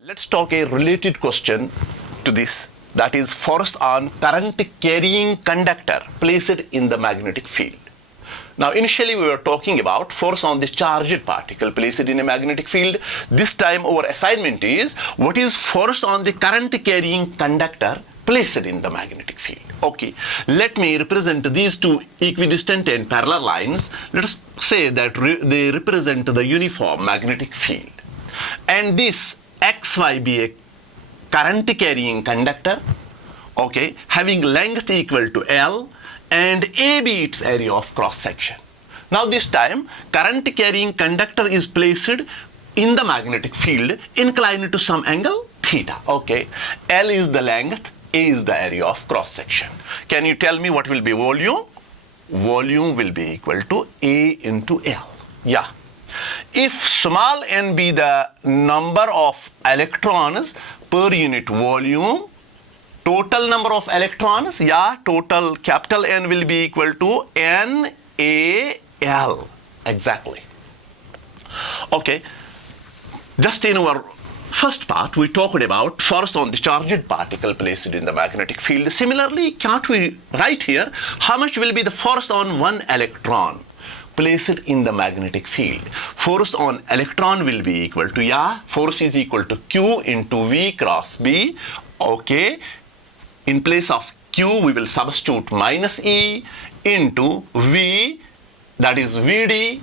Let's talk a related question to this, that is force on current carrying conductor placed in the magnetic field. Now initially we were talking about force on the charged particle placed in a magnetic field. This time our assignment is what is force on the current carrying conductor placed in the magnetic field. Okay, let me represent these two equidistant and parallel lines. Let us say that they represent the uniform magnetic field, and this XY be a current carrying conductor, okay, having length equal to L, and A be its area of cross section. Now this time current carrying conductor is placed in the magnetic field inclined to some angle theta. Okay, L is the length, A is the area of cross section. Can you tell me what will be volume? Volume will be equal to A into L. Yeah. If small n be the number of electrons per unit volume, total number of electrons, yeah, total capital N will be equal to NaL. Exactly. Okay. Just in our first part, we talked about force on the charged particle placed in the magnetic field. Similarly, can't we write here how much will be the force on one electron placed in the magnetic field? Force on electron will be equal to, yeah, force is equal to Q into V cross B. Okay, in place of Q we will substitute minus E into V, that is Vd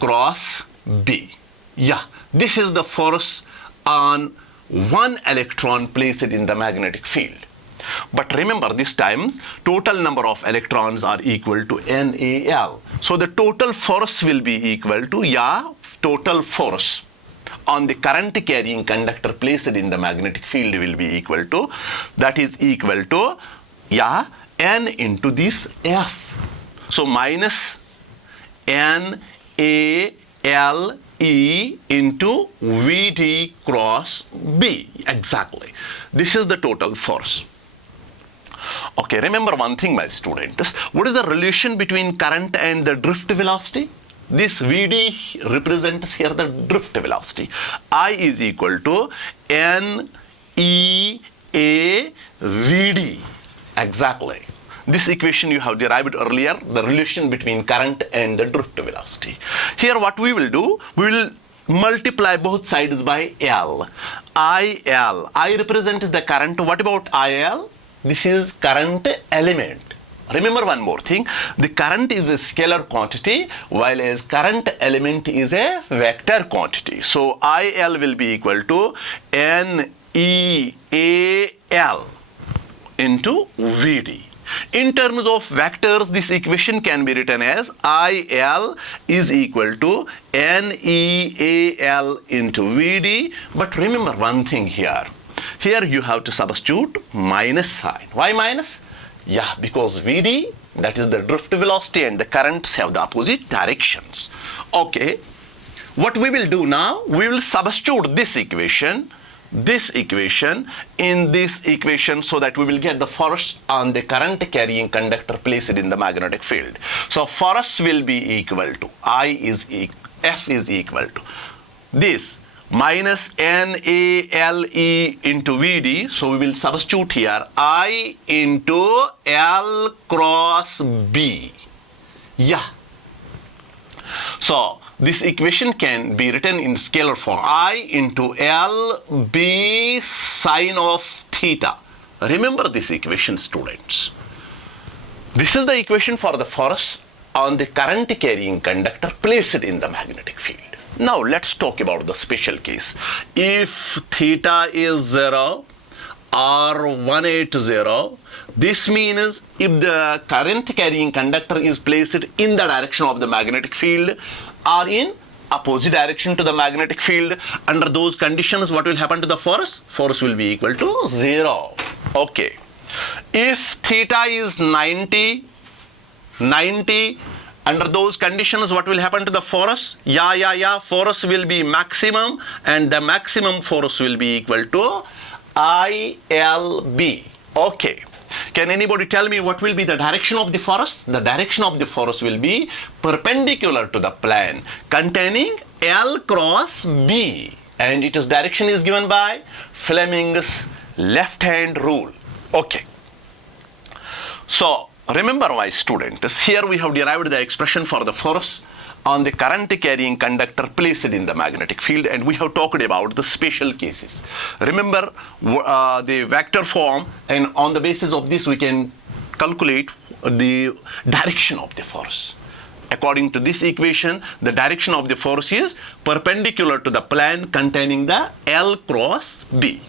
cross B. Yeah, this is the force on one electron placed in the magnetic field. But remember, this time total number of electrons are equal to NaL. So the total force will be equal to, yeah, total force on the current carrying conductor placed in the magnetic field will be equal to, that is equal to, yeah, N into this F. So minus NaLe into Vd cross B. Exactly. This is the total force. Okay, remember one thing, my students. What is the relation between current and the drift velocity? This Vd represents here the drift velocity. I is equal to NeA Vd. Exactly. This equation you have derived earlier, the relation between current and the drift velocity. Here what we will do, we will multiply both sides by L. IL. I represents the current. What about IL? This is current element. Remember one more thing, the current is a scalar quantity, while as current element is a vector quantity. So IL will be equal to NeAL into Vd. In terms of vectors, this equation can be written as IL is equal to NeAL into Vd. But remember one thing here. Here you have to substitute minus sign. Why minus? Yeah, because Vd, that is the drift velocity, and the currents have the opposite directions. Okay, what we will do now, we will substitute this equation in this equation so that we will get the force on the current carrying conductor placed in the magnetic field. So force will be equal to F is equal to this minus NaLe into Vd. So we will substitute here I into L cross B. Yeah. So this equation can be written in scalar form. I into L B sine of theta. Remember this equation, students. This is the equation for the force on the current carrying conductor placed in the magnetic field. Now let's talk about the special case. If theta is 0 or 180, this means if the current carrying conductor is placed in the direction of the magnetic field or in opposite direction to the magnetic field, under those conditions what will happen to the force? Force will be equal to 0. Okay. If theta is 90, under those conditions what will happen to the force? Force will be maximum, and the maximum force will be equal to ILB. Okay. Can anybody tell me what will be the direction of the force? The direction of the force will be perpendicular to the plane containing L cross B. and its direction is given by Fleming's left hand rule. Okay. So remember, my students, here we have derived the expression for the force on the current carrying conductor placed in the magnetic field, and we have talked about the special cases. Remember the vector form, and on the basis of this we can calculate the direction of the force. According to this equation, the direction of the force is perpendicular to the plane containing the L cross B.